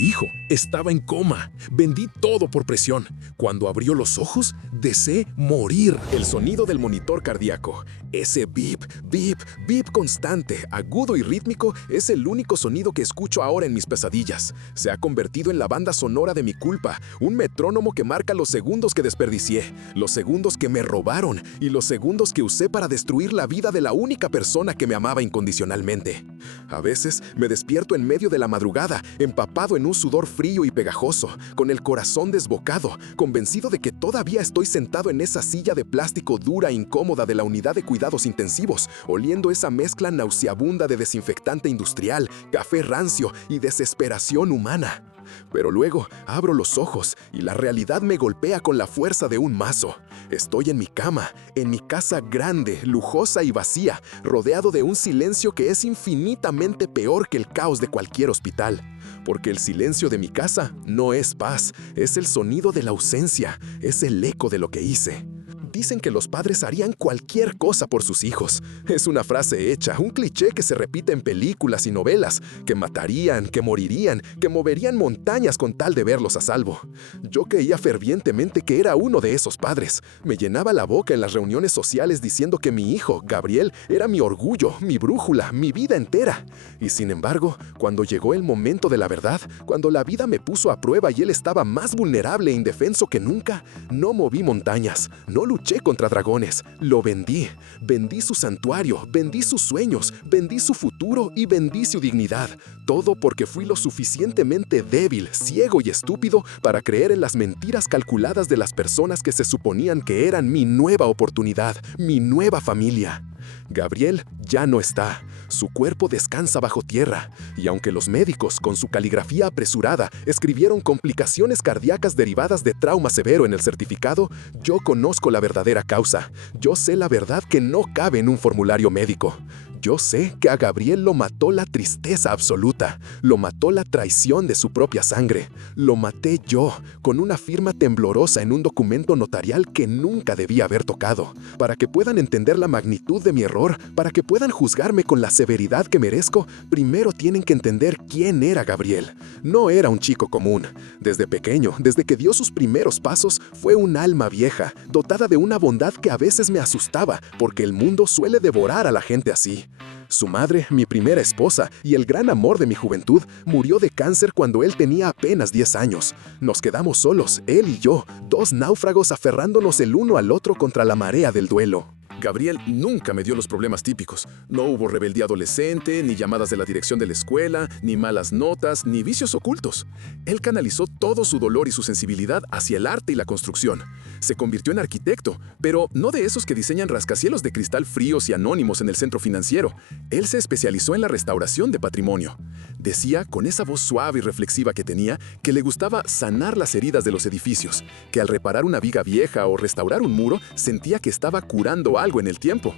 hijo estaba en coma. Vendí todo por presión. Cuando abrió los ojos, deseé morir. El sonido del monitor cardíaco, ese bip, bip, bip constante, agudo y rítmico, es el único sonido que escucho ahora en mis pesadillas. Se ha convertido en la banda sonora de mi culpa, un metrónomo que marca los segundos que desperdicié, los segundos que me robaron y los segundos que usé para destruir la vida de la única persona que me amaba incondicionalmente. A veces me despierto en medio de la madrugada, empapado en un sudor frío y pegajoso, con el corazón desbocado, convencido de que todavía estoy sentado en esa silla de plástico dura e incómoda de la unidad de cuidados intensivos, oliendo esa mezcla nauseabunda de desinfectante industrial, café rancio y desesperación humana. Pero luego abro los ojos y la realidad me golpea con la fuerza de un mazo. Estoy en mi cama, en mi casa grande, lujosa y vacía, rodeado de un silencio que es infinitamente peor que el caos de cualquier hospital. Porque el silencio de mi casa no es paz, es el sonido de la ausencia, es el eco de lo que hice. Dicen que los padres harían cualquier cosa por sus hijos. Es una frase hecha, un cliché que se repite en películas y novelas, que matarían, que morirían, que moverían montañas con tal de verlos a salvo. Yo creía fervientemente que era uno de esos padres. Me llenaba la boca en las reuniones sociales diciendo que mi hijo, Gabriel, era mi orgullo, mi brújula, mi vida entera. Y sin embargo, cuando llegó el momento de la verdad, cuando la vida me puso a prueba y él estaba más vulnerable e indefenso que nunca, no moví montañas, no luché contra dragones, lo vendí. Vendí su santuario, vendí sus sueños, vendí su futuro y vendí su dignidad. Todo porque fui lo suficientemente débil, ciego y estúpido para creer en las mentiras calculadas de las personas que se suponían que eran mi nueva oportunidad, mi nueva familia. Gabriel ya no está. Su cuerpo descansa bajo tierra, y aunque los médicos, con su caligrafía apresurada, escribieron complicaciones cardíacas derivadas de trauma severo en el certificado, yo conozco la verdadera causa. Yo sé la verdad que no cabe en un formulario médico. Yo sé que a Gabriel lo mató la tristeza absoluta, lo mató la traición de su propia sangre. Lo maté yo, con una firma temblorosa en un documento notarial que nunca debía haber tocado. Para que puedan entender la magnitud de mi error, para que puedan juzgarme con la severidad que merezco, primero tienen que entender quién era Gabriel. No era un chico común. Desde pequeño, desde que dio sus primeros pasos, fue un alma vieja, dotada de una bondad que a veces me asustaba, porque el mundo suele devorar a la gente así. Su madre, mi primera esposa y el gran amor de mi juventud, murió de cáncer cuando él tenía apenas 10 años. Nos quedamos solos, él y yo, dos náufragos aferrándonos el uno al otro contra la marea del duelo. Gabriel nunca me dio los problemas típicos. No hubo rebeldía adolescente, ni llamadas de la dirección de la escuela, ni malas notas, ni vicios ocultos. Él canalizó todo su dolor y su sensibilidad hacia el arte y la construcción. Se convirtió en arquitecto, pero no de esos que diseñan rascacielos de cristal fríos y anónimos en el centro financiero. Él se especializó en la restauración de patrimonio. Decía, con esa voz suave y reflexiva que tenía, que le gustaba sanar las heridas de los edificios, que al reparar una viga vieja o restaurar un muro, sentía que estaba curando algo en el tiempo.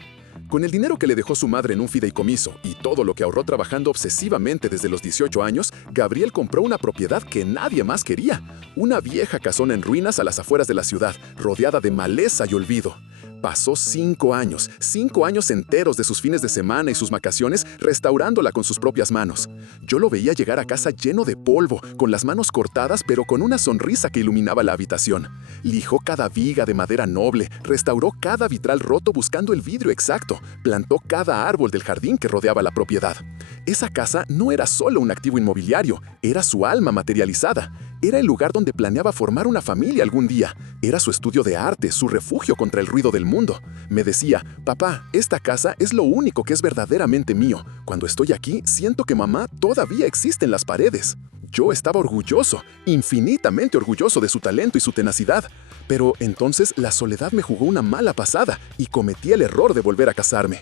Con el dinero que le dejó su madre en un fideicomiso y todo lo que ahorró trabajando obsesivamente desde los 18 años, Gabriel compró una propiedad que nadie más quería, una vieja casona en ruinas a las afueras de la ciudad, rodeada de maleza y olvido. Pasó 5 años enteros de sus fines de semana y sus vacaciones restaurándola con sus propias manos. Yo lo veía llegar a casa lleno de polvo, con las manos cortadas pero con una sonrisa que iluminaba la habitación. Lijó cada viga de madera noble, restauró cada vitral roto buscando el vidrio exacto, plantó cada árbol del jardín que rodeaba la propiedad. Esa casa no era solo un activo inmobiliario, era su alma materializada. Era el lugar donde planeaba formar una familia algún día. Era su estudio de arte, su refugio contra el ruido del mundo. Me decía, papá, esta casa es lo único que es verdaderamente mío. Cuando estoy aquí, siento que mamá todavía existe en las paredes. Yo estaba orgulloso, infinitamente orgulloso de su talento y su tenacidad. Pero entonces la soledad me jugó una mala pasada y cometí el error de volver a casarme.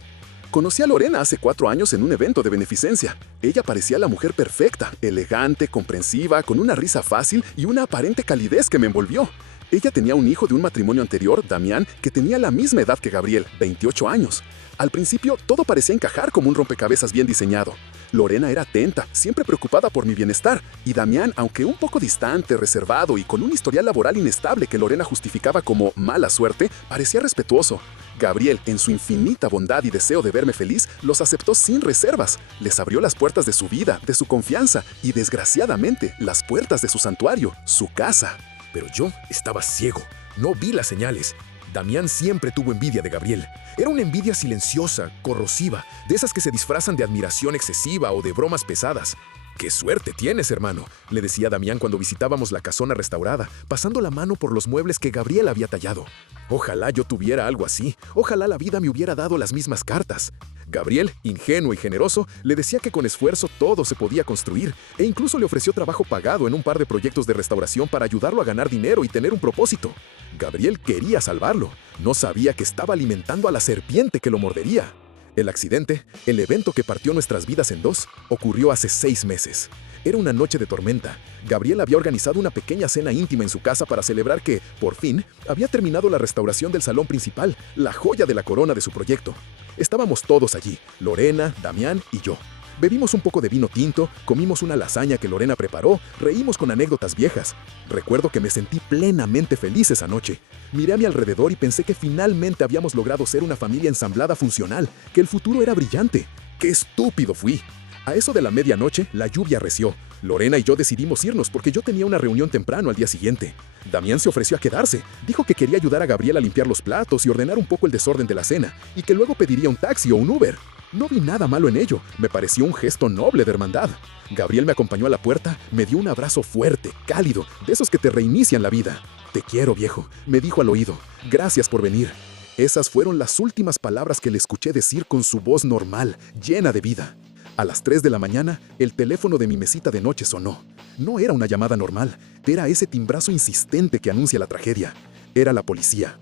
Conocí a Lorena hace 4 años en un evento de beneficencia. Ella parecía la mujer perfecta, elegante, comprensiva, con una risa fácil y una aparente calidez que me envolvió. Ella tenía un hijo de un matrimonio anterior, Damián, que tenía la misma edad que Gabriel, 28 años. Al principio, todo parecía encajar como un rompecabezas bien diseñado. Lorena era atenta, siempre preocupada por mi bienestar, y Damián, aunque un poco distante, reservado y con un historial laboral inestable que Lorena justificaba como mala suerte, parecía respetuoso. Gabriel, en su infinita bondad y deseo de verme feliz, los aceptó sin reservas. Les abrió las puertas puertas de su vida, de su confianza y, desgraciadamente, las puertas de su santuario, su casa. Pero yo estaba ciego, no vi las señales. Damián siempre tuvo envidia de Gabriel. Era una envidia silenciosa, corrosiva, de esas que se disfrazan de admiración excesiva o de bromas pesadas. «¡Qué suerte tienes, hermano!», le decía Damián cuando visitábamos la casona restaurada, pasando la mano por los muebles que Gabriel había tallado. «Ojalá yo tuviera algo así, ojalá la vida me hubiera dado las mismas cartas». Gabriel, ingenuo y generoso, le decía que con esfuerzo todo se podía construir e incluso le ofreció trabajo pagado en un par de proyectos de restauración para ayudarlo a ganar dinero y tener un propósito. Gabriel quería salvarlo, no sabía que estaba alimentando a la serpiente que lo mordería. El accidente, el evento que partió nuestras vidas en dos, ocurrió hace 6 meses. Era una noche de tormenta. Gabriel había organizado una pequeña cena íntima en su casa para celebrar que, por fin, había terminado la restauración del salón principal, la joya de la corona de su proyecto. Estábamos todos allí, Lorena, Damián y yo. Bebimos un poco de vino tinto, comimos una lasaña que Lorena preparó, reímos con anécdotas viejas. Recuerdo que me sentí plenamente feliz esa noche. Miré a mi alrededor y pensé que finalmente habíamos logrado ser una familia ensamblada funcional, que el futuro era brillante. ¡Qué estúpido fui! A eso de la medianoche, la lluvia arreció. Lorena y yo decidimos irnos porque yo tenía una reunión temprano al día siguiente. Damián se ofreció a quedarse. Dijo que quería ayudar a Gabriel a limpiar los platos y ordenar un poco el desorden de la cena, y que luego pediría un taxi o un Uber. No vi nada malo en ello, me pareció un gesto noble de hermandad. Gabriel me acompañó a la puerta, me dio un abrazo fuerte, cálido, de esos que te reinician la vida. «Te quiero, viejo», me dijo al oído. «Gracias por venir». Esas fueron las últimas palabras que le escuché decir con su voz normal, llena de vida. A las 3 de la mañana, el teléfono de mi mesita de noche sonó. No era una llamada normal, era ese timbrazo insistente que anuncia la tragedia. Era la policía.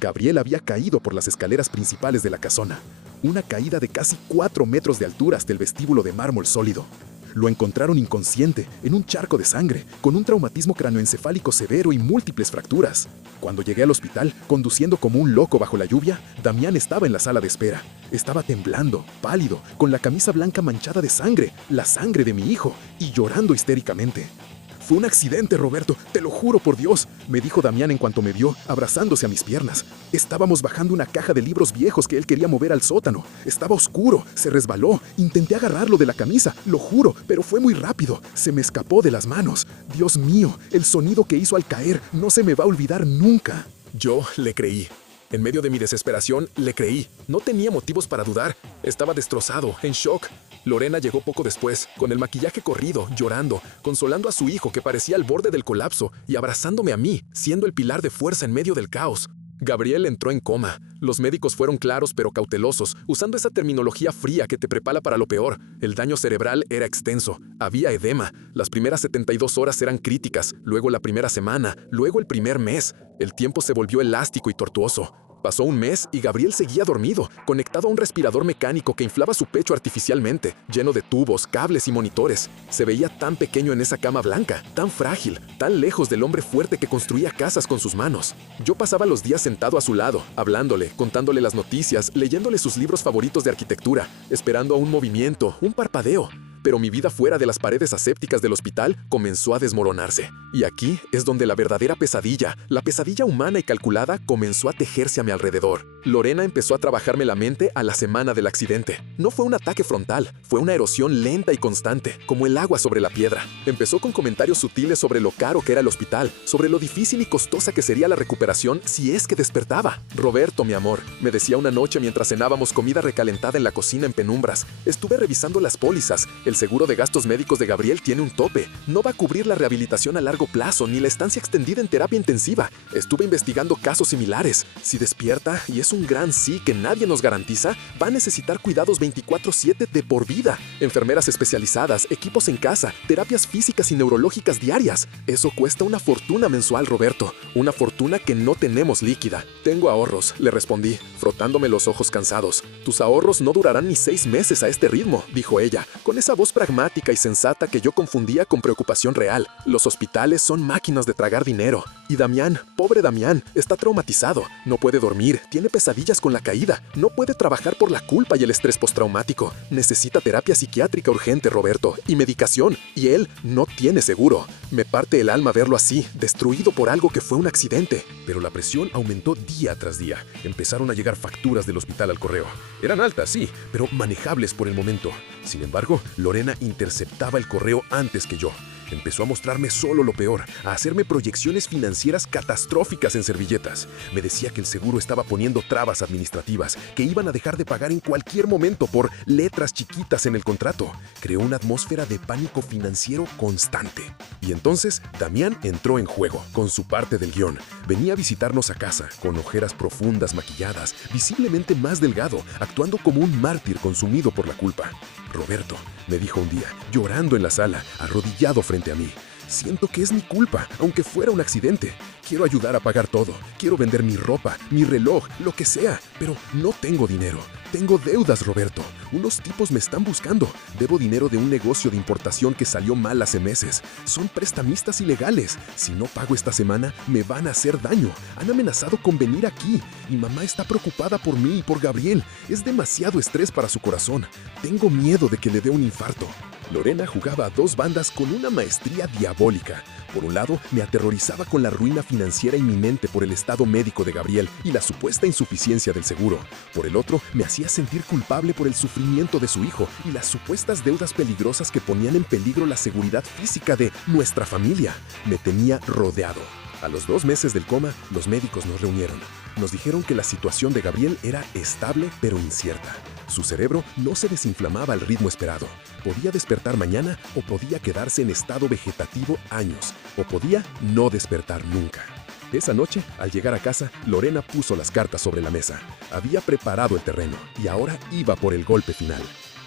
Gabriel había caído por las escaleras principales de la casona. Una caída de casi 4 metros de altura hasta el vestíbulo de mármol sólido. Lo encontraron inconsciente, en un charco de sangre, con un traumatismo cráneoencefálico severo y múltiples fracturas. Cuando llegué al hospital, conduciendo como un loco bajo la lluvia, Damián estaba en la sala de espera. Estaba temblando, pálido, con la camisa blanca manchada de sangre, la sangre de mi hijo, y llorando histéricamente. «Fue un accidente, Roberto, te lo juro por Dios», me dijo Damián en cuanto me vio, abrazándose a mis piernas. Estábamos bajando una caja de libros viejos que él quería mover al sótano. Estaba oscuro, se resbaló, intenté agarrarlo de la camisa, lo juro, pero fue muy rápido, se me escapó de las manos. Dios mío, el sonido que hizo al caer no se me va a olvidar nunca. Yo le creí. En medio de mi desesperación, le creí. No tenía motivos para dudar. Estaba destrozado, en shock. Lorena llegó poco después, con el maquillaje corrido, llorando, consolando a su hijo que parecía al borde del colapso y abrazándome a mí, siendo el pilar de fuerza en medio del caos. Gabriel entró en coma. Los médicos fueron claros pero cautelosos, usando esa terminología fría que te prepara para lo peor. El daño cerebral era extenso. Había edema. Las primeras 72 horas eran críticas, luego la primera semana, luego el primer mes. El tiempo se volvió elástico y tortuoso. Pasó un mes y Gabriel seguía dormido, conectado a un respirador mecánico que inflaba su pecho artificialmente, lleno de tubos, cables y monitores. Se veía tan pequeño en esa cama blanca, tan frágil, tan lejos del hombre fuerte que construía casas con sus manos. Yo pasaba los días sentado a su lado, hablándole, contándole las noticias, leyéndole sus libros favoritos de arquitectura, esperando a un movimiento, un parpadeo. Pero mi vida fuera de las paredes asépticas del hospital comenzó a desmoronarse. Y aquí es donde la verdadera pesadilla, la pesadilla humana y calculada, comenzó a tejerse a mi alrededor. Lorena empezó a trabajarme la mente a la semana del accidente. No fue un ataque frontal, fue una erosión lenta y constante, como el agua sobre la piedra. Empezó con comentarios sutiles sobre lo caro que era el hospital, sobre lo difícil y costosa que sería la recuperación si es que despertaba. «Roberto, mi amor», me decía una noche mientras cenábamos comida recalentada en la cocina en penumbras. «Estuve revisando las pólizas. El seguro de gastos médicos de Gabriel tiene un tope. No va a cubrir la rehabilitación a largo plazo ni la estancia extendida en terapia intensiva. Estuve investigando casos similares. Si despierta, y es un gran sí que nadie nos garantiza, va a necesitar cuidados 24/7 de por vida. Enfermeras especializadas, equipos en casa, terapias físicas y neurológicas diarias. Eso cuesta una fortuna mensual, Roberto. Una fortuna que no tenemos líquida». «Tengo ahorros», le respondí, frotándome los ojos cansados. «Tus ahorros no durarán ni 6 meses a este ritmo», dijo ella, con esa voz pragmática y sensata que yo confundía con preocupación real. «Los hospitales hospitales son máquinas de tragar dinero. Y Damián, pobre Damián, está traumatizado. No puede dormir, tiene pesadillas con la caída, no puede trabajar por la culpa y el estrés postraumático. Necesita terapia psiquiátrica urgente, Roberto, y medicación. Y él no tiene seguro. Me parte el alma verlo así, destruido por algo que fue un accidente. Pero la presión aumentó día tras día. Empezaron a llegar facturas del hospital al correo. Eran altas, sí, pero manejables por el momento. Sin embargo, Lorena interceptaba el correo antes que yo. Empezó a mostrarme solo lo peor, a hacerme proyecciones financieras catastróficas en servilletas. Me decía que el seguro estaba poniendo trabas administrativas, que iban a dejar de pagar en cualquier momento por letras chiquitas en el contrato. Creó una atmósfera de pánico financiero constante. Y entonces, Damián entró en juego, con su parte del guión. Venía a visitarnos a casa, con ojeras profundas maquilladas, visiblemente más delgado, actuando como un mártir consumido por la culpa. Roberto, me dijo un día, llorando en la sala, arrodillado frente a mí. Siento que es mi culpa, aunque fuera un accidente. Quiero ayudar a pagar todo. Quiero vender mi ropa, mi reloj, lo que sea. Pero no tengo dinero. Tengo deudas, Roberto. Unos tipos me están buscando. Debo dinero de un negocio de importación que salió mal hace meses. Son prestamistas ilegales. Si no pago esta semana, me van a hacer daño. Han amenazado con venir aquí. Mi mamá está preocupada por mí y por Gabriel. Es demasiado estrés para su corazón. Tengo miedo de que le dé un infarto. Lorena jugaba a dos bandas con una maestría diabólica. Por un lado, me aterrorizaba con la ruina financiera inminente por el estado médico de Gabriel y la supuesta insuficiencia del seguro. Por el otro, me hacía sentir culpable por el sufrimiento de su hijo y las supuestas deudas peligrosas que ponían en peligro la seguridad física de nuestra familia. Me tenía rodeado. A los 2 meses del coma, los médicos nos reunieron. Nos dijeron que la situación de Gabriel era estable pero incierta. Su cerebro no se desinflamaba al ritmo esperado. Podía despertar mañana o podía quedarse en estado vegetativo años, o podía no despertar nunca. Esa noche, al llegar a casa, Lorena puso las cartas sobre la mesa. Había preparado el terreno y ahora iba por el golpe final.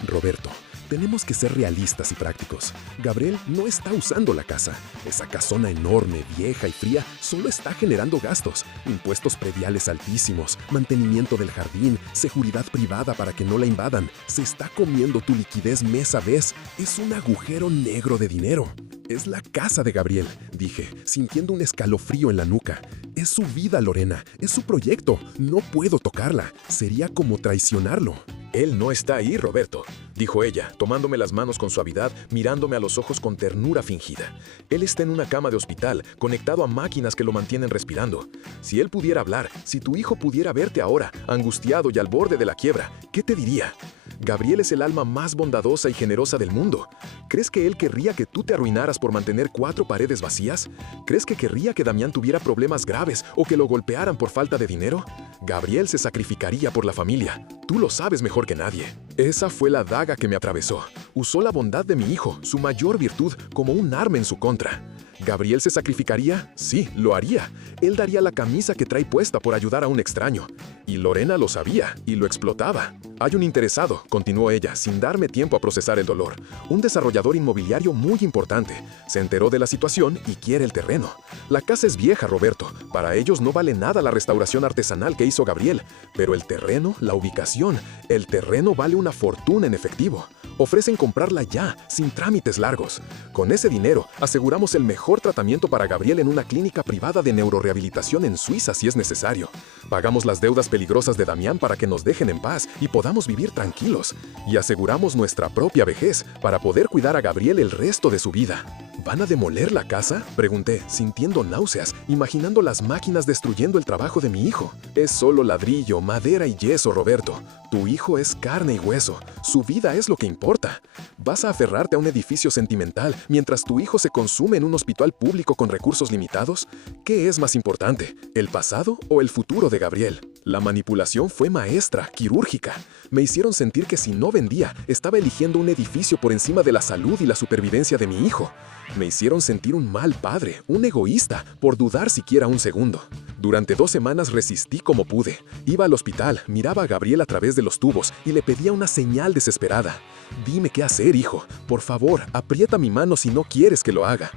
Roberto, tenemos que ser realistas y prácticos. Gabriel no está usando la casa. Esa casona enorme, vieja y fría solo está generando gastos. Impuestos prediales altísimos, mantenimiento del jardín, seguridad privada para que no la invadan. Se está comiendo tu liquidez mes a vez. Es un agujero negro de dinero. Es la casa de Gabriel, dije, sintiendo un escalofrío en la nuca. Es su vida, Lorena. Es su proyecto. No puedo tocarla. Sería como traicionarlo. Él no está ahí, Roberto, dijo ella, tomándome las manos con suavidad, mirándome a los ojos con ternura fingida. Él está en una cama de hospital, conectado a máquinas que lo mantienen respirando. Si él pudiera hablar, si tu hijo pudiera verte ahora, angustiado y al borde de la quiebra, ¿qué te diría? Gabriel es el alma más bondadosa y generosa del mundo. ¿Crees que él querría que tú te arruinaras por mantener 4 paredes vacías? ¿Crees que querría que Damián tuviera problemas graves o que lo golpearan por falta de dinero? Gabriel se sacrificaría por la familia. Tú lo sabes mejor que nadie. Esa fue la daga que me atravesó. Usó la bondad de mi hijo, su mayor virtud, como un arma en su contra. ¿Gabriel se sacrificaría? Sí, lo haría. Él daría la camisa que trae puesta por ayudar a un extraño. Y Lorena lo sabía y lo explotaba. Hay un interesado, continuó ella, sin darme tiempo a procesar el dolor. Un desarrollador inmobiliario muy importante. Se enteró de la situación y quiere el terreno. La casa es vieja, Roberto. Para ellos no vale nada la restauración artesanal que hizo Gabriel. Pero el terreno, la ubicación, el terreno vale una fortuna en efectivo. Ofrecen comprarla ya, sin trámites largos. Con ese dinero, aseguramos el mejor tratamiento para Gabriel en una clínica privada de neurorehabilitación en Suiza si es necesario. Pagamos las deudas peligrosas de Damián para que nos dejen en paz y podamos vivir tranquilos. Y aseguramos nuestra propia vejez para poder cuidar a Gabriel el resto de su vida. ¿Van a demoler la casa?, pregunté, sintiendo náuseas, imaginando las máquinas destruyendo el trabajo de mi hijo. Es solo ladrillo, madera y yeso, Roberto. Tu hijo es carne y hueso. Su vida es lo que importa. ¿Vas a aferrarte a un edificio sentimental mientras tu hijo se consume en un hospital público con recursos limitados? ¿Qué es más importante, el pasado o el futuro de Gabriel? La manipulación fue maestra, quirúrgica. Me hicieron sentir que si no vendía, estaba eligiendo un edificio por encima de la salud y la supervivencia de mi hijo. Me hicieron sentir un mal padre, un egoísta, por dudar siquiera un segundo. Durante 2 semanas resistí como pude. Iba al hospital, miraba a Gabriel a través de los tubos y le pedía una señal desesperada. Dime qué hacer, hijo. Por favor, aprieta mi mano si no quieres que lo haga.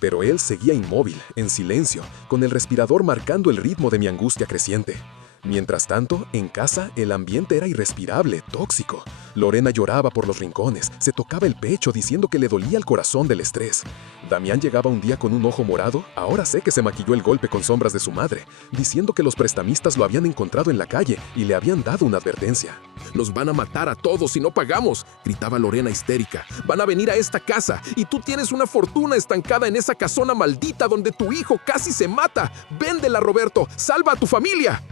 Pero él seguía inmóvil, en silencio, con el respirador marcando el ritmo de mi angustia creciente. Mientras tanto, en casa, el ambiente era irrespirable, tóxico. Lorena lloraba por los rincones, se tocaba el pecho diciendo que le dolía el corazón del estrés. Damián llegaba un día con un ojo morado, ahora sé que se maquilló el golpe con sombras de su madre, diciendo que los prestamistas lo habían encontrado en la calle y le habían dado una advertencia. «Nos van a matar a todos si no pagamos», gritaba Lorena histérica. «Van a venir a esta casa y tú tienes una fortuna estancada en esa casona maldita donde tu hijo casi se mata. Véndela, Roberto, salva a tu familia».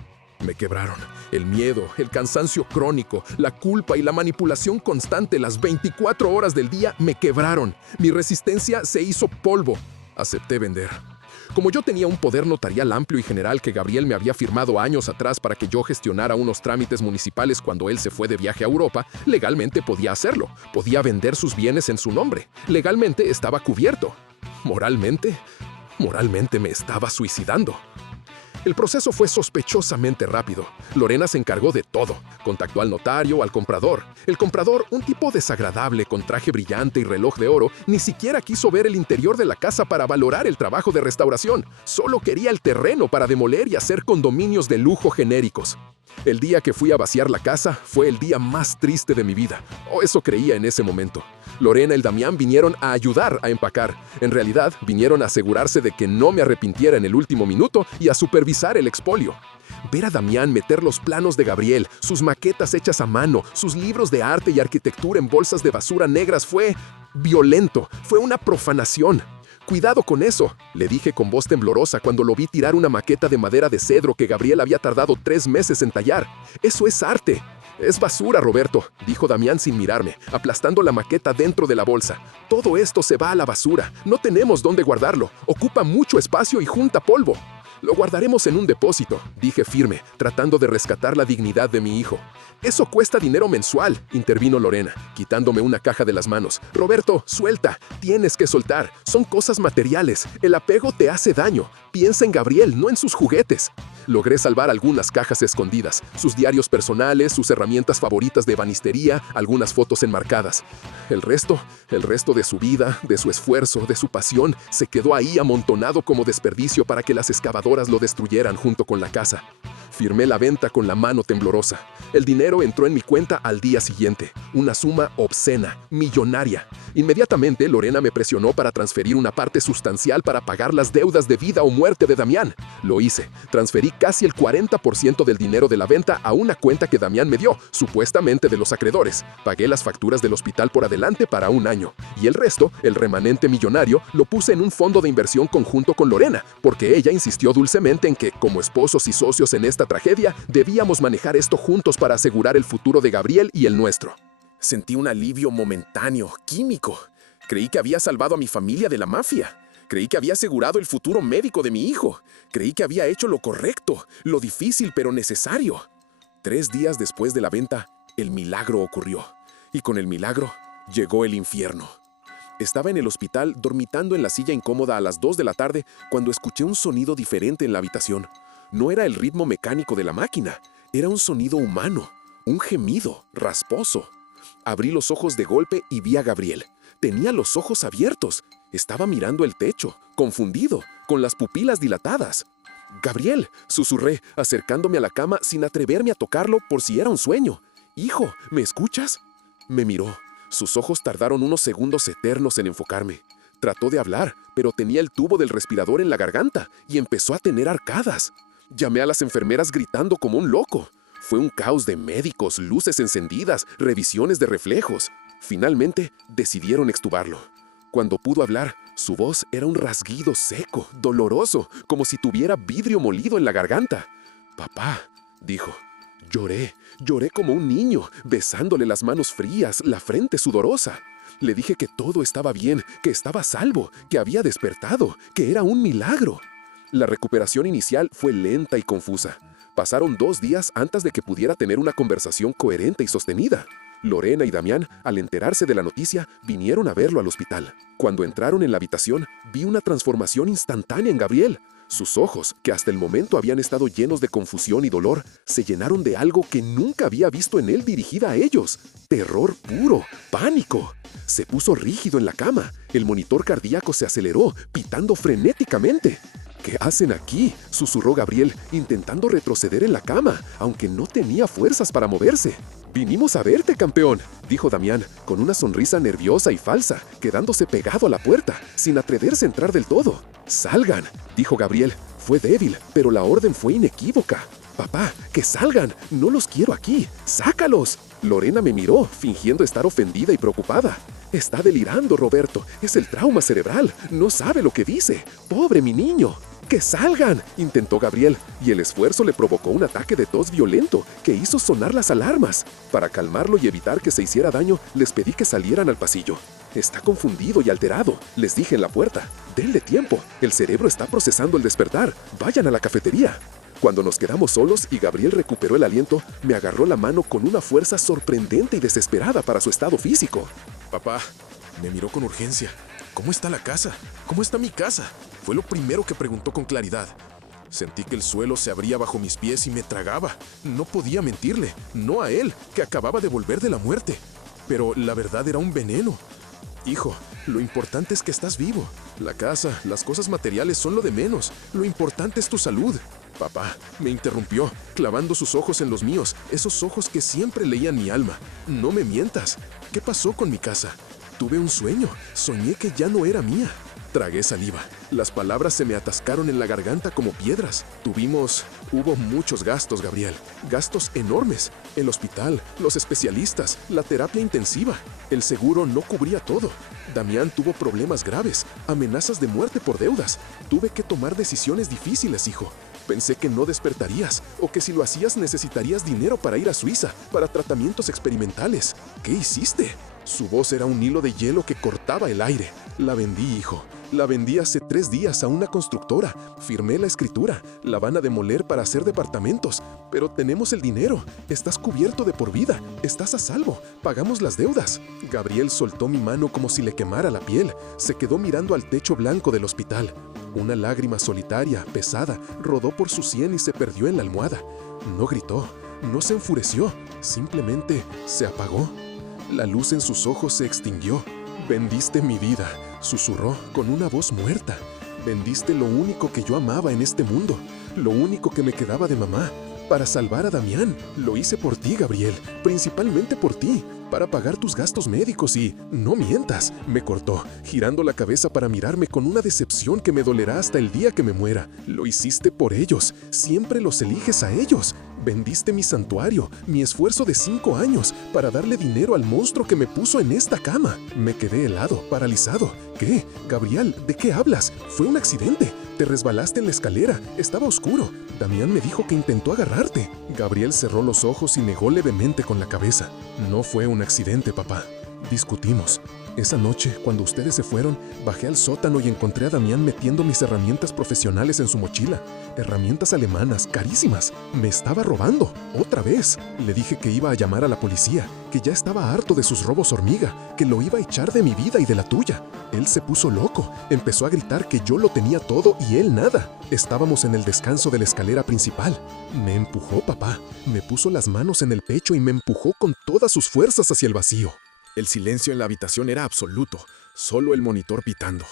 Me quebraron. El miedo, el cansancio crónico, la culpa y la manipulación constante las 24 horas del día me quebraron. Mi resistencia se hizo polvo. Acepté vender. Como yo tenía un poder notarial amplio y general que Gabriel me había firmado años atrás para que yo gestionara unos trámites municipales cuando él se fue de viaje a Europa, legalmente podía hacerlo. Podía vender sus bienes en su nombre. Legalmente estaba cubierto. Moralmente me estaba suicidando. El proceso fue sospechosamente rápido. Lorena se encargó de todo. Contactó al notario, al comprador. El comprador, un tipo desagradable con traje brillante y reloj de oro, ni siquiera quiso ver el interior de la casa para valorar el trabajo de restauración. Solo quería el terreno para demoler y hacer condominios de lujo genéricos. El día que fui a vaciar la casa fue el día más triste de mi vida, o eso creía en ese momento. Lorena y Damián vinieron a ayudar a empacar. En realidad, vinieron a asegurarse de que no me arrepintiera en el último minuto y a supervisar el expolio. Ver a Damián meter los planos de Gabriel, sus maquetas hechas a mano, sus libros de arte y arquitectura en bolsas de basura negras fue violento, fue una profanación. «Cuidado con eso», le dije con voz temblorosa cuando lo vi tirar una maqueta de madera de cedro que Gabriel había tardado 3 meses en tallar. «Eso es arte». «Es basura, Roberto», dijo Damián sin mirarme, aplastando la maqueta dentro de la bolsa. «Todo esto se va a la basura. No tenemos dónde guardarlo. Ocupa mucho espacio y junta polvo». «Lo guardaremos en un depósito», dije firme, tratando de rescatar la dignidad de mi hijo. «Eso cuesta dinero mensual», intervino Lorena, quitándome una caja de las manos. «Roberto, suelta. Tienes que soltar. Son cosas materiales. El apego te hace daño. Piensa en Gabriel, no en sus juguetes». Logré salvar algunas cajas escondidas, sus diarios personales, sus herramientas favoritas de ebanistería, algunas fotos enmarcadas. El resto de su vida, de su esfuerzo, de su pasión, se quedó ahí amontonado como desperdicio para que las excavadoras lo destruyeran junto con la casa. Firmé la venta con la mano temblorosa. El dinero entró en mi cuenta al día siguiente, una suma obscena, millonaria. Inmediatamente Lorena me presionó para transferir una parte sustancial para pagar las deudas de vida o muerte de Damián. Lo hice. Transferí casi el 40% del dinero de la venta a una cuenta que Damián me dio, supuestamente de los acreedores. Pagué las facturas del hospital por adelante para 1 año. Y el resto, el remanente millonario, lo puse en un fondo de inversión conjunto con Lorena, porque ella insistió dulcemente en que, como esposos y socios en esta tragedia, debíamos manejar esto juntos para asegurar el futuro de Gabriel y el nuestro. Sentí un alivio momentáneo, químico. Creí que había salvado a mi familia de la mafia. Creí que había asegurado el futuro médico de mi hijo. Creí que había hecho lo correcto, lo difícil pero necesario. 3 días después de la venta, el milagro ocurrió. Y con el milagro, llegó el infierno. Estaba en el hospital dormitando en la silla incómoda a las 2 de la tarde cuando escuché un sonido diferente en la habitación. No era el ritmo mecánico de la máquina, era un sonido humano, un gemido, rasposo. Abrí los ojos de golpe y vi a Gabriel. Tenía los ojos abiertos. Estaba mirando el techo, confundido, con las pupilas dilatadas. «Gabriel», susurré, acercándome a la cama sin atreverme a tocarlo por si era un sueño. «Hijo, ¿me escuchas?». Me miró. Sus ojos tardaron unos segundos eternos en enfocarme. Trató de hablar, pero tenía el tubo del respirador en la garganta y empezó a tener arcadas. Llamé a las enfermeras gritando como un loco. Fue un caos de médicos, luces encendidas, revisiones de reflejos. Finalmente, decidieron extubarlo. Cuando pudo hablar, su voz era un rasguido seco, doloroso, como si tuviera vidrio molido en la garganta. «Papá», dijo. Lloré como un niño, besándole las manos frías, la frente sudorosa. Le dije que todo estaba bien, que estaba a salvo, que había despertado, que era un milagro. La recuperación inicial fue lenta y confusa. Pasaron 2 días antes de que pudiera tener una conversación coherente y sostenida. Lorena y Damián, al enterarse de la noticia, vinieron a verlo al hospital. Cuando entraron en la habitación, vi una transformación instantánea en Gabriel. Sus ojos, que hasta el momento habían estado llenos de confusión y dolor, se llenaron de algo que nunca había visto en él dirigida a ellos. Terror puro, pánico. Se puso rígido en la cama. El monitor cardíaco se aceleró, pitando frenéticamente. ¿Qué hacen aquí?, susurró Gabriel, intentando retroceder en la cama, aunque no tenía fuerzas para moverse. «Vinimos a verte, campeón», dijo Damián, con una sonrisa nerviosa y falsa, quedándose pegado a la puerta, sin atreverse a entrar del todo. «Salgan», dijo Gabriel. Fue débil, pero la orden fue inequívoca. «Papá, que salgan, no los quiero aquí, sácalos». Lorena me miró, fingiendo estar ofendida y preocupada. «Está delirando, Roberto, es el trauma cerebral, no sabe lo que dice. Pobre mi niño». «¡Que salgan!», intentó Gabriel, y el esfuerzo le provocó un ataque de tos violento que hizo sonar las alarmas. Para calmarlo y evitar que se hiciera daño, les pedí que salieran al pasillo. «Está confundido y alterado», les dije en la puerta. «Denle tiempo, el cerebro está procesando el despertar. Vayan a la cafetería». Cuando nos quedamos solos y Gabriel recuperó el aliento, me agarró la mano con una fuerza sorprendente y desesperada para su estado físico. Papá, me miró con urgencia. ¿Cómo está la casa? ¿Cómo está mi casa? Fue lo primero que preguntó con claridad. Sentí que el suelo se abría bajo mis pies y me tragaba. No podía mentirle, no a él, que acababa de volver de la muerte. Pero la verdad era un veneno. Hijo, lo importante es que estás vivo. La casa, las cosas materiales son lo de menos. Lo importante es tu salud. Papá, me interrumpió, clavando sus ojos en los míos, esos ojos que siempre leían mi alma. No me mientas. ¿Qué pasó con mi casa? Tuve un sueño. Soñé que ya no era mía. Tragué saliva. Las palabras se me atascaron en la garganta como piedras. Hubo muchos gastos, Gabriel. Gastos enormes. El hospital, los especialistas, la terapia intensiva. El seguro no cubría todo. Damián tuvo problemas graves, amenazas de muerte por deudas. Tuve que tomar decisiones difíciles, hijo. Pensé que no despertarías, o que si lo hacías necesitarías dinero para ir a Suiza, para tratamientos experimentales. ¿Qué hiciste? Su voz era un hilo de hielo que cortaba el aire. La vendí, hijo. La vendí hace 3 días a una constructora. Firmé la escritura. La van a demoler para hacer departamentos. Pero tenemos el dinero. Estás cubierto de por vida. Estás a salvo. Pagamos las deudas. Gabriel soltó mi mano como si le quemara la piel. Se quedó mirando al techo blanco del hospital. Una lágrima solitaria, pesada, rodó por su sien y se perdió en la almohada. No gritó. No se enfureció. Simplemente se apagó. La luz en sus ojos se extinguió. «Vendiste mi vida», susurró con una voz muerta. «Vendiste lo único que yo amaba en este mundo, lo único que me quedaba de mamá, para salvar a Damián. Lo hice por ti, Gabriel, principalmente por ti, para pagar tus gastos médicos y... no mientas», me cortó, girando la cabeza para mirarme con una decepción que me dolerá hasta el día que me muera. «Lo hiciste por ellos, siempre los eliges a ellos. Vendiste mi santuario, mi esfuerzo de 5 años, para darle dinero al monstruo que me puso en esta cama». Me quedé helado, paralizado. «¿Qué? Gabriel, ¿de qué hablas? Fue un accidente. Te resbalaste en la escalera, estaba oscuro. Damián me dijo que intentó agarrarte». Gabriel cerró los ojos y negó levemente con la cabeza. «No fue un accidente, papá. Discutimos. Esa noche, cuando ustedes se fueron, bajé al sótano y encontré a Damián metiendo mis herramientas profesionales en su mochila. Herramientas alemanas, carísimas. Me estaba robando. Otra vez. Le dije que iba a llamar a la policía, que ya estaba harto de sus robos hormiga, que lo iba a echar de mi vida y de la tuya. Él se puso loco. Empezó a gritar que yo lo tenía todo y él nada. Estábamos en el descanso de la escalera principal. Me empujó, papá. Me puso las manos en el pecho y me empujó con todas sus fuerzas hacia el vacío». El silencio en la habitación era absoluto, solo el monitor pitando.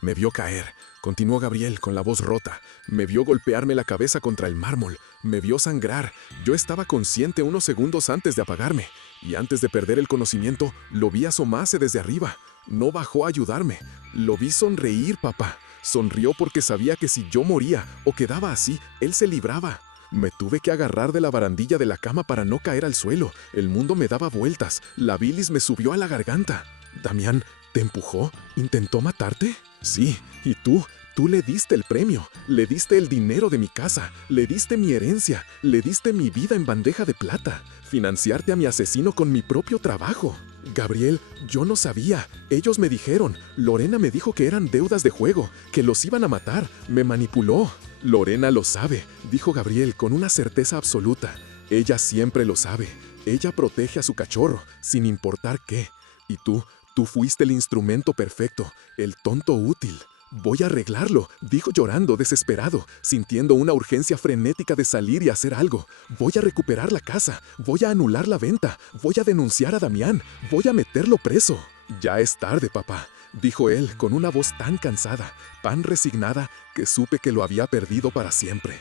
«Me vio caer», continuó Gabriel con la voz rota. «Me vio golpearme la cabeza contra el mármol. Me vio sangrar. Yo estaba consciente unos segundos antes de apagarme. Y antes de perder el conocimiento, lo vi asomarse desde arriba. No bajó a ayudarme. Lo vi sonreír, papá. Sonrió porque sabía que si yo moría o quedaba así, él se libraba. Me tuve que agarrar de la barandilla de la cama para no caer al suelo. El mundo me daba vueltas. La bilis me subió a la garganta». «Damián, ¿te empujó? ¿Intentó matarte?» «Sí, y tú le diste el premio. Le diste el dinero de mi casa. Le diste mi herencia. Le diste mi vida en bandeja de plata. Financiarte a mi asesino con mi propio trabajo». «Gabriel, yo no sabía. Ellos me dijeron. Lorena me dijo que eran deudas de juego, que los iban a matar. Me manipuló». «Lorena lo sabe», dijo Gabriel con una certeza absoluta. «Ella siempre lo sabe. Ella protege a su cachorro, sin importar qué. Y tú fuiste el instrumento perfecto, el tonto útil». «Voy a arreglarlo», dijo llorando, desesperado, sintiendo una urgencia frenética de salir y hacer algo. «Voy a recuperar la casa, voy a anular la venta, voy a denunciar a Damián, voy a meterlo preso». «Ya es tarde, papá. dijo él con una voz tan cansada, tan resignada, que supe que lo había perdido para siempre.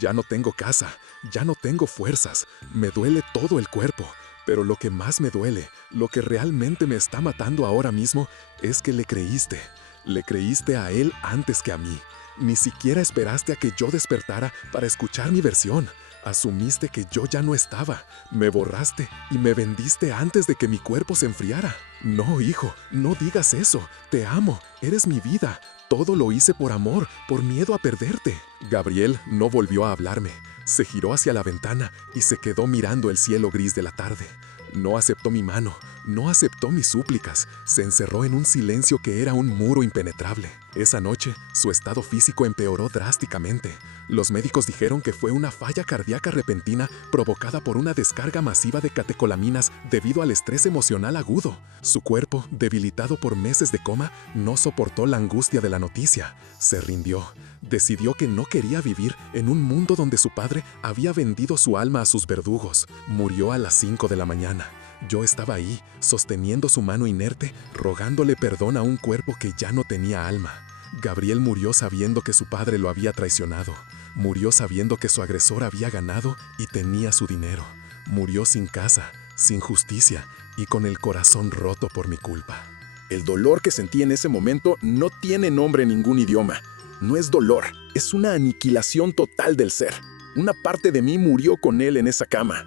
Ya no tengo casa, ya no tengo fuerzas, me duele todo el cuerpo. Pero lo que más me duele, lo que realmente me está matando ahora mismo, es que le creíste. Le creíste a él antes que a mí. Ni siquiera esperaste a que yo despertara para escuchar mi versión. Asumiste que yo ya no estaba. Me borraste y me vendiste antes de que mi cuerpo se enfriara. No, hijo, no digas eso. Te amo, eres mi vida. Todo lo hice por amor, por miedo a perderte. Gabriel no volvió a hablarme. Se giró hacia la ventana y se quedó mirando el cielo gris de la tarde. No aceptó mi mano, no aceptó mis súplicas. Se encerró en un silencio que era un muro impenetrable. Esa noche, su estado físico empeoró drásticamente. Los médicos dijeron que fue una falla cardíaca repentina provocada por una descarga masiva de catecolaminas debido al estrés emocional agudo. Su cuerpo, debilitado por meses de coma, no soportó la angustia de la noticia. Se rindió. Decidió que no quería vivir en un mundo donde su padre había vendido su alma a sus verdugos. Murió a las 5 de la mañana. Yo estaba ahí, sosteniendo su mano inerte, rogándole perdón a un cuerpo que ya no tenía alma. Gabriel murió sabiendo que su padre lo había traicionado. Murió sabiendo que su agresor había ganado y tenía su dinero. Murió sin casa, sin justicia y con el corazón roto por mi culpa. El dolor que sentí en ese momento no tiene nombre en ningún idioma. No es dolor, es una aniquilación total del ser. Una parte de mí murió con él en esa cama.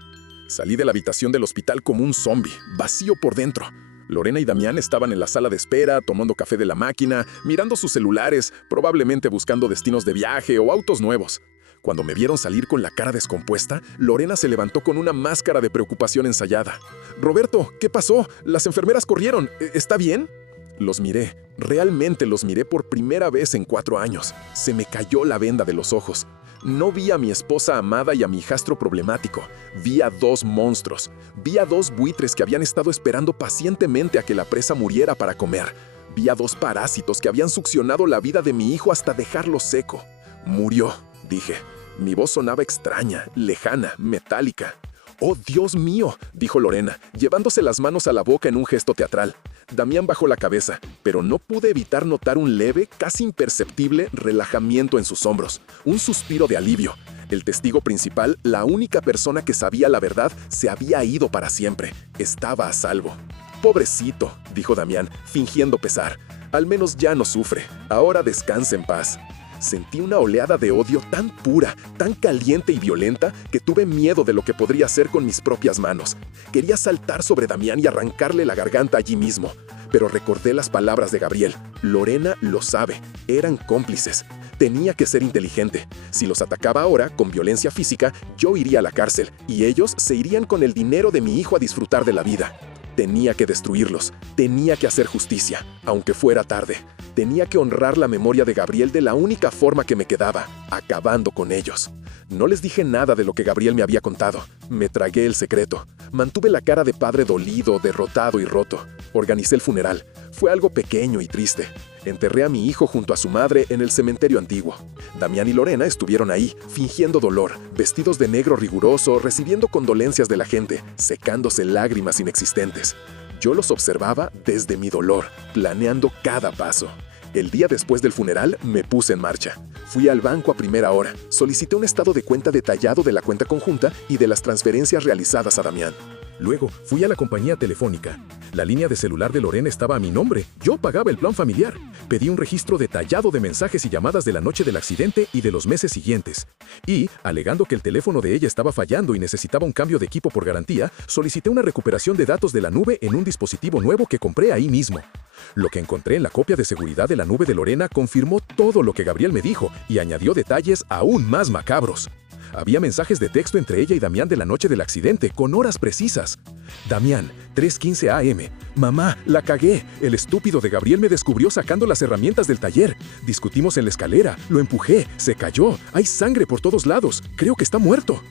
Salí de la habitación del hospital como un zombie, vacío por dentro. Lorena y Damián estaban en la sala de espera, tomando café de la máquina, mirando sus celulares, probablemente buscando destinos de viaje o autos nuevos. Cuando me vieron salir con la cara descompuesta, Lorena se levantó con una máscara de preocupación ensayada. «Roberto, ¿qué pasó? Las enfermeras corrieron. ¿Está bien?» Los miré, realmente los miré por primera vez en 4 años. Se me cayó la venda de los ojos. No vi a mi esposa amada y a mi hijastro problemático. Vi a 2 monstruos. Vi a 2 buitres que habían estado esperando pacientemente a que la presa muriera para comer. Vi a 2 parásitos que habían succionado la vida de mi hijo hasta dejarlo seco. «Murió», dije. Mi voz sonaba extraña, lejana, metálica. «¡Oh, Dios mío!», dijo Lorena, llevándose las manos a la boca en un gesto teatral. Damián bajó la cabeza, pero no pude evitar notar un leve, casi imperceptible relajamiento en sus hombros, un suspiro de alivio. El testigo principal, la única persona que sabía la verdad, se había ido para siempre. Estaba a salvo. «Pobrecito», dijo Damián, fingiendo pesar. «Al menos ya no sufre. Ahora descansa en paz». Sentí una oleada de odio tan pura, tan caliente y violenta, que tuve miedo de lo que podría hacer con mis propias manos. Quería saltar sobre Damián y arrancarle la garganta allí mismo. Pero recordé las palabras de Gabriel. Lorena lo sabe. Eran cómplices. Tenía que ser inteligente. Si los atacaba ahora, con violencia física, yo iría a la cárcel, y ellos se irían con el dinero de mi hijo a disfrutar de la vida. Tenía que destruirlos. Tenía que hacer justicia, aunque fuera tarde. Tenía que honrar la memoria de Gabriel de la única forma que me quedaba, acabando con ellos. No les dije nada de lo que Gabriel me había contado. Me tragué el secreto. Mantuve la cara de padre dolido, derrotado y roto. Organicé el funeral. Fue algo pequeño y triste. Enterré a mi hijo junto a su madre en el cementerio antiguo. Damián y Lorena estuvieron ahí, fingiendo dolor, vestidos de negro riguroso, recibiendo condolencias de la gente, secándose lágrimas inexistentes. Yo los observaba desde mi dolor, planeando cada paso. El día después del funeral me puse en marcha. Fui al banco a primera hora, solicité un estado de cuenta detallado de la cuenta conjunta y de las transferencias realizadas a Damián. Luego fui a la compañía telefónica. La línea de celular de Lorena estaba a mi nombre. Yo pagaba el plan familiar. Pedí un registro detallado de mensajes y llamadas de la noche del accidente y de los meses siguientes. Y, alegando que el teléfono de ella estaba fallando y necesitaba un cambio de equipo por garantía, solicité una recuperación de datos de la nube en un dispositivo nuevo que compré ahí mismo. Lo que encontré en la copia de seguridad de la nube de Lorena confirmó todo lo que Gabriel me dijo y añadió detalles aún más macabros. Había mensajes de texto entre ella y Damián de la noche del accidente, con horas precisas. Damián, 3:15 AM. Mamá, la cagué. El estúpido de Gabriel me descubrió sacando las herramientas del taller. Discutimos en la escalera, lo empujé, se cayó. Hay sangre por todos lados. Creo que está muerto.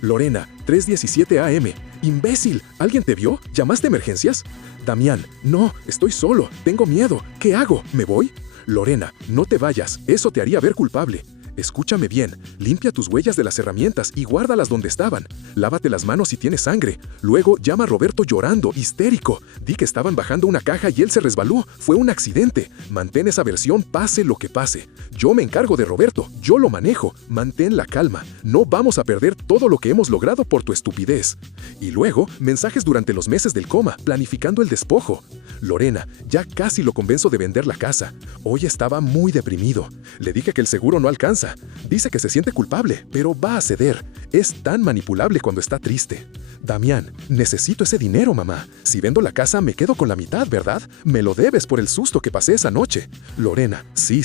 Lorena, 3:17 AM. Imbécil, ¿alguien te vio? ¿Llamaste a emergencias? Damián, no, estoy solo, tengo miedo. ¿Qué hago? ¿Me voy? Lorena, no te vayas, eso te haría ver culpable. Escúchame bien, limpia tus huellas de las herramientas y guárdalas donde estaban. Lávate las manos si tienes sangre. Luego llama a Roberto llorando, histérico. Di que estaban bajando una caja y él se resbaló. Fue un accidente. Mantén esa versión pase lo que pase. Yo me encargo de Roberto, yo lo manejo. Mantén la calma. No vamos a perder todo lo que hemos logrado por tu estupidez. Y luego, mensajes durante los meses del coma, planificando el despojo. Lorena, ya casi lo convenzo de vender la casa. Hoy estaba muy deprimido. Le dije que el seguro no alcanza. Dice que se siente culpable, pero va a ceder. Es tan manipulable cuando está triste. Damián, necesito ese dinero, mamá. Si vendo la casa, me quedo con la mitad, ¿verdad? Me lo debes por el susto que pasé esa noche. Lorena, sí,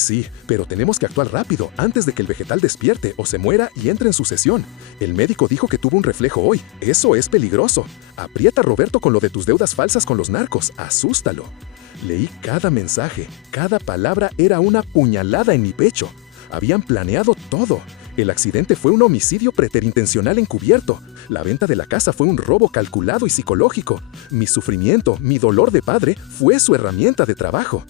pero tenemos que actuar rápido antes de que el vegetal despierte o se muera y entre en sucesión. El médico dijo que tuvo un reflejo hoy. Eso es peligroso. Aprieta a Roberto con lo de tus deudas falsas con los narcos. Asústalo. Leí cada mensaje. Cada palabra era una puñalada en mi pecho. Habían planeado todo. El accidente fue un homicidio preterintencional encubierto. La venta de la casa fue un robo calculado y psicológico. Mi sufrimiento, mi dolor de padre, fue su herramienta de trabajo.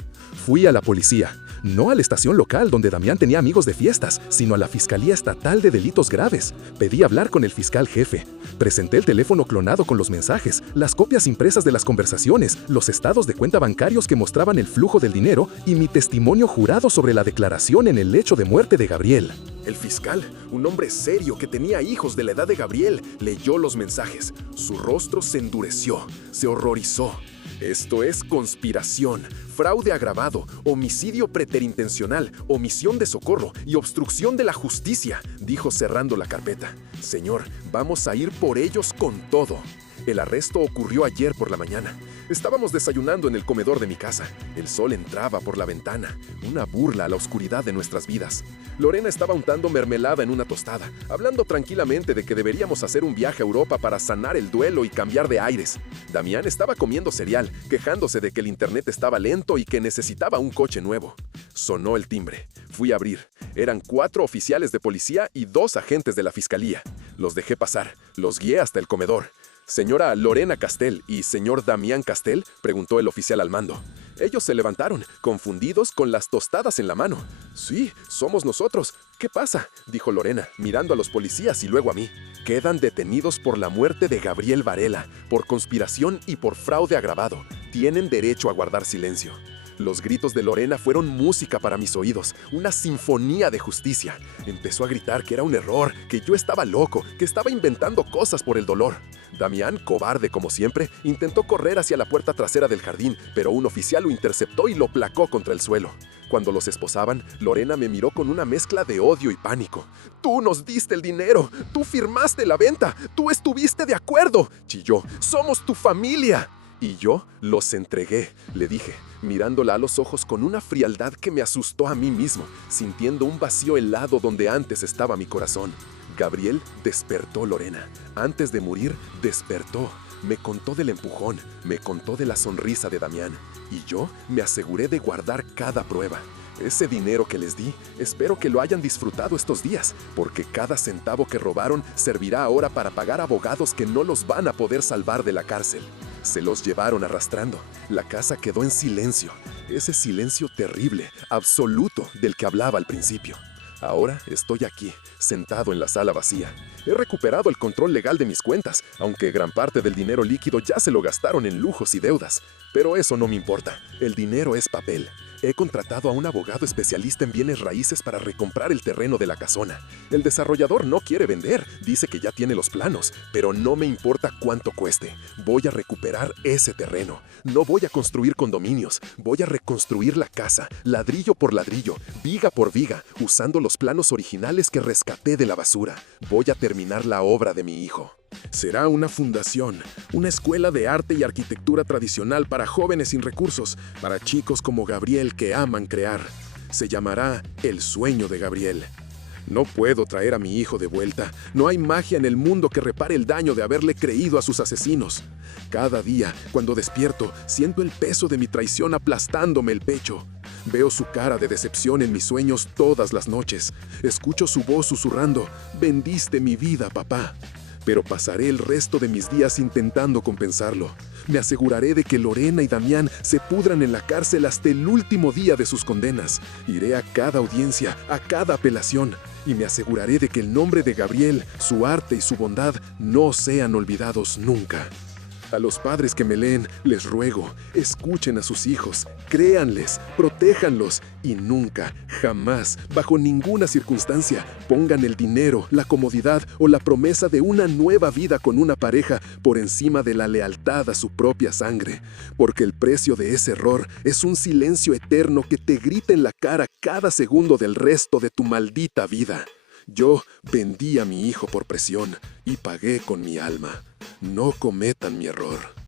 Fui a la policía. No a la estación local donde Damián tenía amigos de fiestas, sino a la Fiscalía Estatal de Delitos Graves. Pedí hablar con el fiscal jefe. Presenté el teléfono clonado con los mensajes, las copias impresas de las conversaciones, los estados de cuenta bancarios que mostraban el flujo del dinero y mi testimonio jurado sobre la declaración en el lecho de muerte de Gabriel. El fiscal, un hombre serio que tenía hijos de la edad de Gabriel, leyó los mensajes. Su rostro se endureció, se horrorizó. Esto es conspiración, fraude agravado, homicidio preterintencional, omisión de socorro y obstrucción de la justicia, dijo cerrando la carpeta. Señor, vamos a ir por ellos con todo. El arresto ocurrió ayer por la mañana. Estábamos desayunando en el comedor de mi casa. El sol entraba por la ventana, una burla a la oscuridad de nuestras vidas. Lorena estaba untando mermelada en una tostada, hablando tranquilamente de que deberíamos hacer un viaje a Europa para sanar el duelo y cambiar de aires. Damián estaba comiendo cereal, quejándose de que el internet estaba lento y que necesitaba un coche nuevo. Sonó el timbre. Fui a abrir. Eran 4 oficiales de policía y 2 agentes de la fiscalía. Los dejé pasar, los guié hasta el comedor. «Señora Lorena Castel y señor Damián Castel», preguntó el oficial al mando. Ellos se levantaron, confundidos, con las tostadas en la mano. «Sí, somos nosotros. ¿Qué pasa?», dijo Lorena, mirando a los policías y luego a mí. «Quedan detenidos por la muerte de Gabriel Varela, por conspiración y por fraude agravado. Tienen derecho a guardar silencio». Los gritos de Lorena fueron música para mis oídos, una sinfonía de justicia. Empezó a gritar que era un error, que yo estaba loco, que estaba inventando cosas por el dolor. Damián, cobarde como siempre, intentó correr hacia la puerta trasera del jardín, pero un oficial lo interceptó y lo placó contra el suelo. Cuando los esposaban, Lorena me miró con una mezcla de odio y pánico. «Tú nos diste el dinero, tú firmaste la venta, tú estuviste de acuerdo», chilló. «Somos tu familia». Y yo los entregué, le dije, mirándola a los ojos con una frialdad que me asustó a mí mismo, sintiendo un vacío helado donde antes estaba mi corazón. Gabriel despertó, Lorena. Antes de morir, despertó. Me contó del empujón, me contó de la sonrisa de Damián. Y yo me aseguré de guardar cada prueba. Ese dinero que les di, espero que lo hayan disfrutado estos días, porque cada centavo que robaron servirá ahora para pagar abogados que no los van a poder salvar de la cárcel. Se los llevaron arrastrando. La casa quedó en silencio. Ese silencio terrible, absoluto, del que hablaba al principio. Ahora estoy aquí, sentado en la sala vacía. He recuperado el control legal de mis cuentas, aunque gran parte del dinero líquido ya se lo gastaron en lujos y deudas. Pero eso no me importa. El dinero es papel. He contratado a un abogado especialista en bienes raíces para recomprar el terreno de la casona. El desarrollador no quiere vender, dice que ya tiene los planos, pero no me importa cuánto cueste. Voy a recuperar ese terreno. No voy a construir condominios, voy a reconstruir la casa, ladrillo por ladrillo, viga por viga, usando los planos originales que rescaté de la basura. Voy a terminar la obra de mi hijo. Será una fundación, una escuela de arte y arquitectura tradicional para jóvenes sin recursos, para chicos como Gabriel que aman crear. Se llamará El Sueño de Gabriel. No puedo traer a mi hijo de vuelta. No hay magia en el mundo que repare el daño de haberle creído a sus asesinos. Cada día, cuando despierto, siento el peso de mi traición aplastándome el pecho. Veo su cara de decepción en mis sueños todas las noches. Escucho su voz susurrando: «Vendiste mi vida, papá». Pero pasaré el resto de mis días intentando compensarlo. Me aseguraré de que Lorena y Damián se pudran en la cárcel hasta el último día de sus condenas. Iré a cada audiencia, a cada apelación. y me aseguraré de que el nombre de Gabriel, su arte y su bondad no sean olvidados nunca. A los padres que me leen, les ruego, escuchen a sus hijos, créanles, protéjanlos y nunca, jamás, bajo ninguna circunstancia, pongan el dinero, la comodidad o la promesa de una nueva vida con una pareja por encima de la lealtad a su propia sangre, porque el precio de ese error es un silencio eterno que te grita en la cara cada segundo del resto de tu maldita vida. Yo vendí a mi hijo por presión y pagué con mi alma. No cometan mi error.